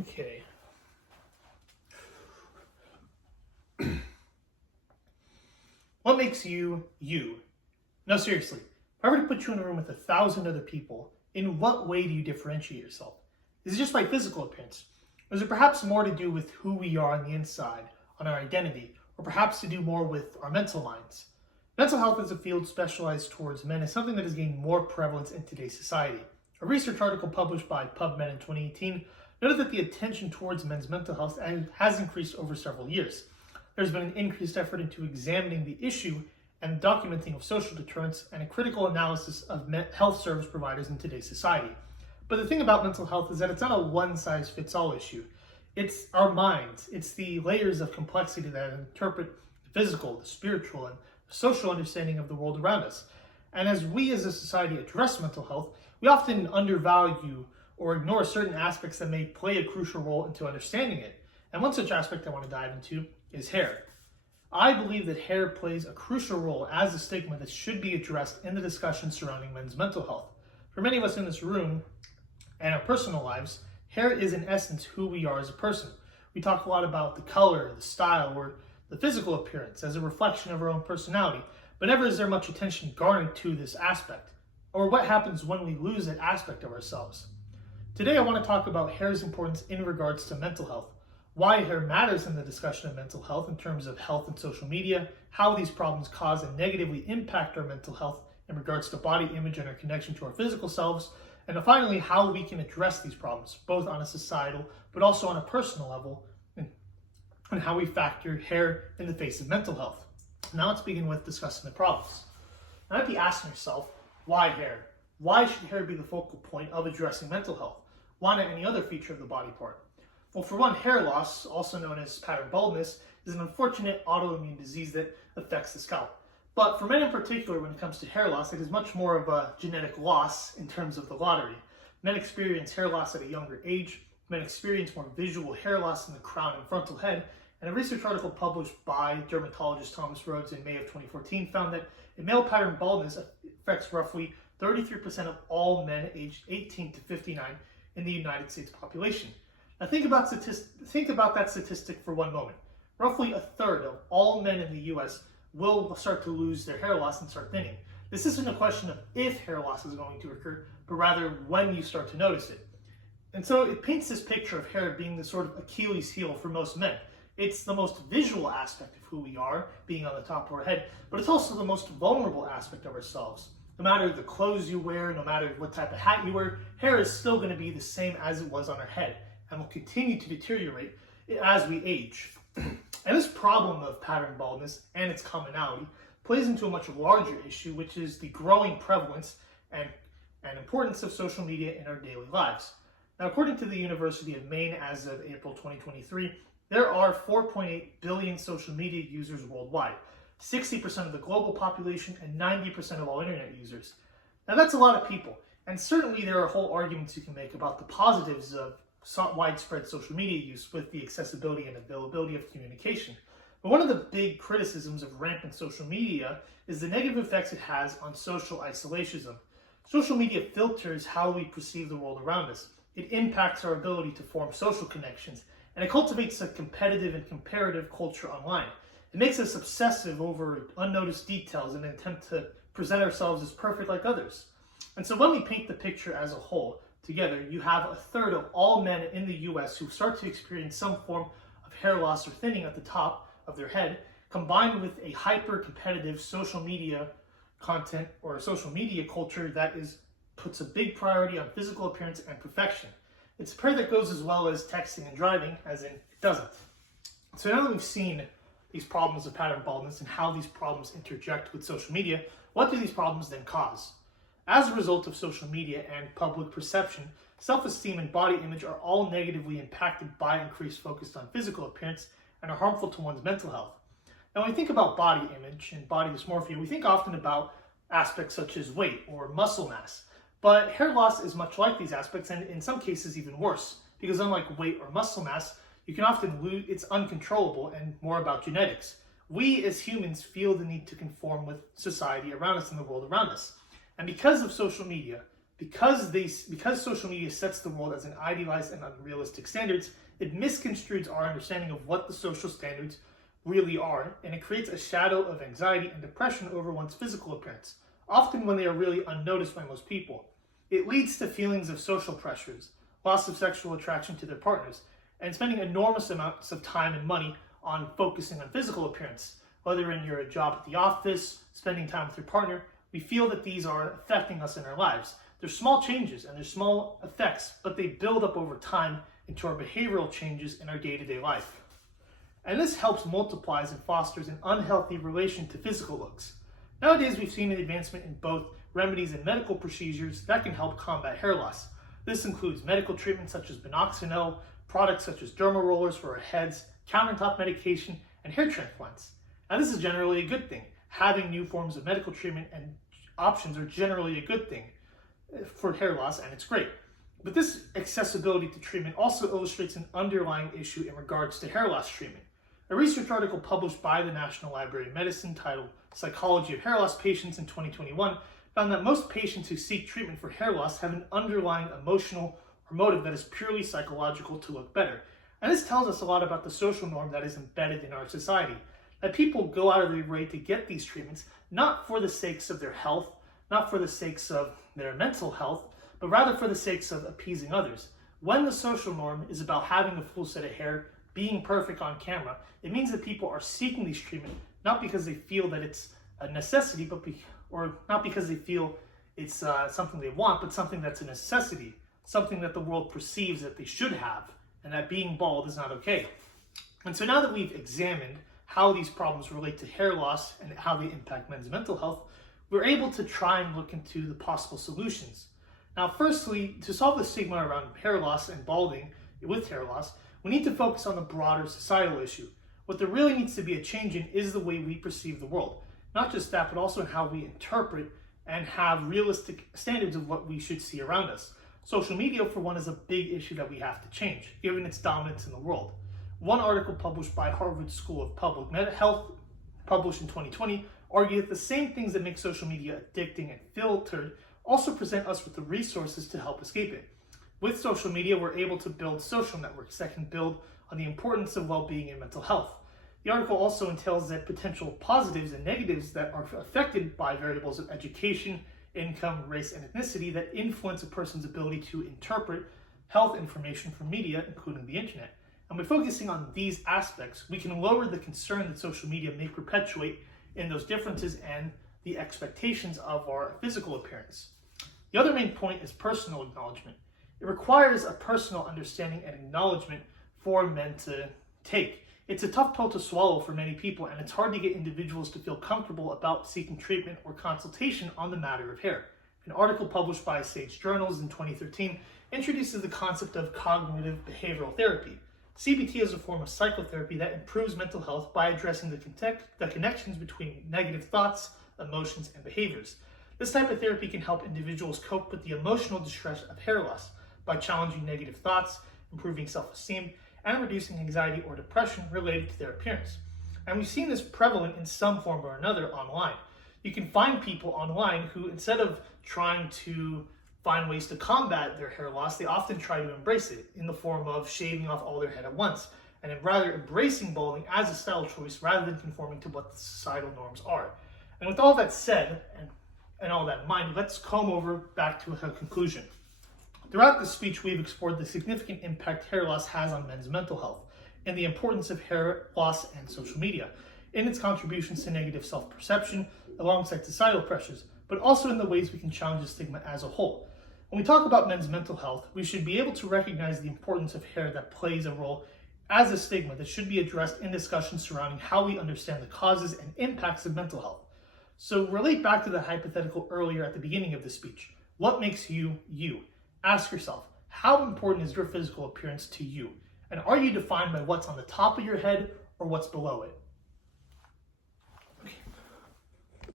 Okay. What makes you, you? No, seriously. If I were to put you in a room with 1,000 other people, in what way do you differentiate yourself? Is it just by physical appearance? Or is it perhaps more to do with who we are on the inside, on our identity, or perhaps to do more with our mental minds? Mental health as a field specialized towards men is something that has gained more prevalence in today's society. A research article published by PubMed in 2018 noted that the attention towards men's mental health has increased over several years. There's been an increased effort into examining the issue and documenting of social deterrence and a critical analysis of health service providers in today's society. But the thing about mental health is that it's not a one-size-fits-all issue. It's our minds. It's the layers of complexity that interpret the physical, the spiritual, and the social understanding of the world around us. And as we as a society address mental health, we often undervalue or ignore certain aspects that may play a crucial role into understanding it. And one such aspect I want to dive into is hair. I believe that hair plays a crucial role as a stigma that should be addressed in the discussion surrounding men's mental health. For many of us in this room and our personal lives, hair is in essence who we are as a person. We talk a lot about the color, the style, or the physical appearance as a reflection of our own personality, but never is there much attention garnered to this aspect, or what happens when we lose that aspect of ourselves. Today I want to talk about hair's importance in regards to mental health, why hair matters in the discussion of mental health in terms of health and social media, how these problems cause and negatively impact our mental health in regards to body image and our connection to our physical selves, and finally, how we can address these problems, both on a societal but also on a personal level, and how we factor hair in the face of mental health. Now let's begin with discussing the problems. Now, you might be asking yourself, why hair? Why should hair be the focal point of addressing mental health? Why not any other feature of the body part? Well, for one, hair loss, also known as pattern baldness, is an unfortunate autoimmune disease that affects the scalp. But for men in particular, when it comes to hair loss, it is much more of a genetic loss in terms of the lottery. Men experience hair loss at a younger age. Men experience more visual hair loss in the crown and frontal head. And a research article published by dermatologist Thomas Rhodes in May of 2014 found that a male pattern baldness affects roughly 33% of all men aged 18 to 59 in the United States population. Now think about that statistic for one moment. Roughly a third of all men in the US will start to lose their hair loss and start thinning. This isn't a question of if hair loss is going to occur, but rather when you start to notice it. And so it paints this picture of hair being the sort of Achilles heel for most men. It's the most visual aspect of who we are, being on the top of our head, but it's also the most vulnerable aspect of ourselves. No matter the clothes you wear, no matter what type of hat you wear, hair is still going to be the same as it was on our head and will continue to deteriorate as we age. And this problem of pattern baldness and its commonality plays into a much larger issue, which is the growing prevalence and importance of social media in our daily lives. Now, according to the University of Maine, as of April 2023, there are 4.8 billion social media users worldwide, 60% of the global population and 90% of all internet users. Now, that's a lot of people, and certainly there are whole arguments you can make about the positives of widespread social media use with the accessibility and availability of communication. But one of the big criticisms of rampant social media is the negative effects it has on social isolationism. Social media filters how we perceive the world around us. It impacts our ability to form social connections, and it cultivates a competitive and comparative culture online. It makes us obsessive over unnoticed details in an attempt to present ourselves as perfect like others. And so when we paint the picture as a whole, together, you have a third of all men in the US who start to experience some form of hair loss or thinning at the top of their head, combined with a hyper-competitive social media content or a social media culture that puts a big priority on physical appearance and perfection. It's a pair that goes as well as texting and driving, as in it doesn't. So now that we've seen these problems of pattern baldness and how these problems interject with social media, what do these problems then cause? As a result of social media and public perception, self-esteem and body image are all negatively impacted by increased focus on physical appearance and are harmful to one's mental health. Now, when we think about body image and body dysmorphia, we think often about aspects such as weight or muscle mass. But hair loss is much like these aspects, and in some cases even worse, because unlike weight or muscle mass, you can often lose, it's uncontrollable and more about genetics. We as humans feel the need to conform with society around us and the world around us. And because of social media, Because social media sets the world as an idealized and unrealistic standards, it misconstrues our understanding of what the social standards really are, and it creates a shadow of anxiety and depression over one's physical appearance, often when they are really unnoticed by most people. It leads to feelings of social pressures, loss of sexual attraction to their partners, and spending enormous amounts of time and money on focusing on physical appearance. Whether in your job at the office, spending time with your partner, we feel that these are affecting us in our lives. They're small changes and they're small effects, but they build up over time into our behavioral changes in our day-to-day life. And this helps multiplies and fosters an unhealthy relation to physical looks. Nowadays, we've seen an advancement in both remedies and medical procedures that can help combat hair loss. This includes medical treatments such as minoxidil, products such as derma rollers for our heads, countertop medication, and hair transplants. Now, this is generally a good thing. Having new forms of medical treatment and options are generally a good thing for hair loss, and it's great. But this accessibility to treatment also illustrates an underlying issue in regards to hair loss treatment. A research article published by the National Library of Medicine titled Psychology of Hair Loss Patients in 2021 found that most patients who seek treatment for hair loss have an underlying emotional or motive that is purely psychological to look better. And this tells us a lot about the social norm that is embedded in our society. That people go out of their way to get these treatments, not for the sakes of their health, not for the sakes of their mental health, but rather for the sakes of appeasing others. When the social norm is about having a full set of hair, being perfect on camera, it means that people are seeking these treatments not because they feel that it's a necessity, or not because they feel it's something they want, but something that's a necessity, something that the world perceives that they should have, and that being bald is not okay. And so now that we've examined how these problems relate to hair loss and how they impact men's mental health, we're able to try and look into the possible solutions. Now, firstly, to solve the stigma around hair loss and balding with hair loss, we need to focus on the broader societal issue. What there really needs to be a change in is the way we perceive the world. Not just that, but also in how we interpret and have realistic standards of what we should see around us. Social media, for one, is a big issue that we have to change, given its dominance in the world. One article published by Harvard School of Public Health, published in 2020, argued that the same things that make social media addicting and filtered also present us with the resources to help escape it. With social media, we're able to build social networks that can build on the importance of well-being and mental health. The article also entails that potential positives and negatives that are affected by variables of education, income, race, and ethnicity that influence a person's ability to interpret health information from media, including the internet. And by focusing on these aspects, we can lower the concern that social media may perpetuate in those differences and the expectations of our physical appearance. The other main point is personal acknowledgement. It requires a personal understanding and acknowledgement for men to take. It's a tough pill to swallow for many people, and it's hard to get individuals to feel comfortable about seeking treatment or consultation on the matter of hair. An article published by Sage Journals in 2013 introduces the concept of cognitive behavioral therapy. CBT is a form of psychotherapy that improves mental health by addressing the connections between negative thoughts, emotions, and behaviors. This type of therapy can help individuals cope with the emotional distress of hair loss by challenging negative thoughts, improving self-esteem, and reducing anxiety or depression related to their appearance. And we've seen this prevalent in some form or another online. You can find people online who, instead of trying to find ways to combat their hair loss, they often try to embrace it in the form of shaving off all their head at once, and rather embracing balding as a style choice rather than conforming to what the societal norms are. And with all that said, and all that in mind, let's comb over back to a conclusion. Throughout this speech, we've explored the significant impact hair loss has on men's mental health and the importance of hair loss and social media in its contributions to negative self-perception alongside societal pressures, but also in the ways we can challenge the stigma as a whole. When we talk about men's mental health, we should be able to recognize the importance of hair that plays a role as a stigma that should be addressed in discussions surrounding how we understand the causes and impacts of mental health. So relate back to the hypothetical earlier at the beginning of the speech. What makes you, you? Ask yourself, how important is your physical appearance to you? And are you defined by what's on the top of your head or what's below it?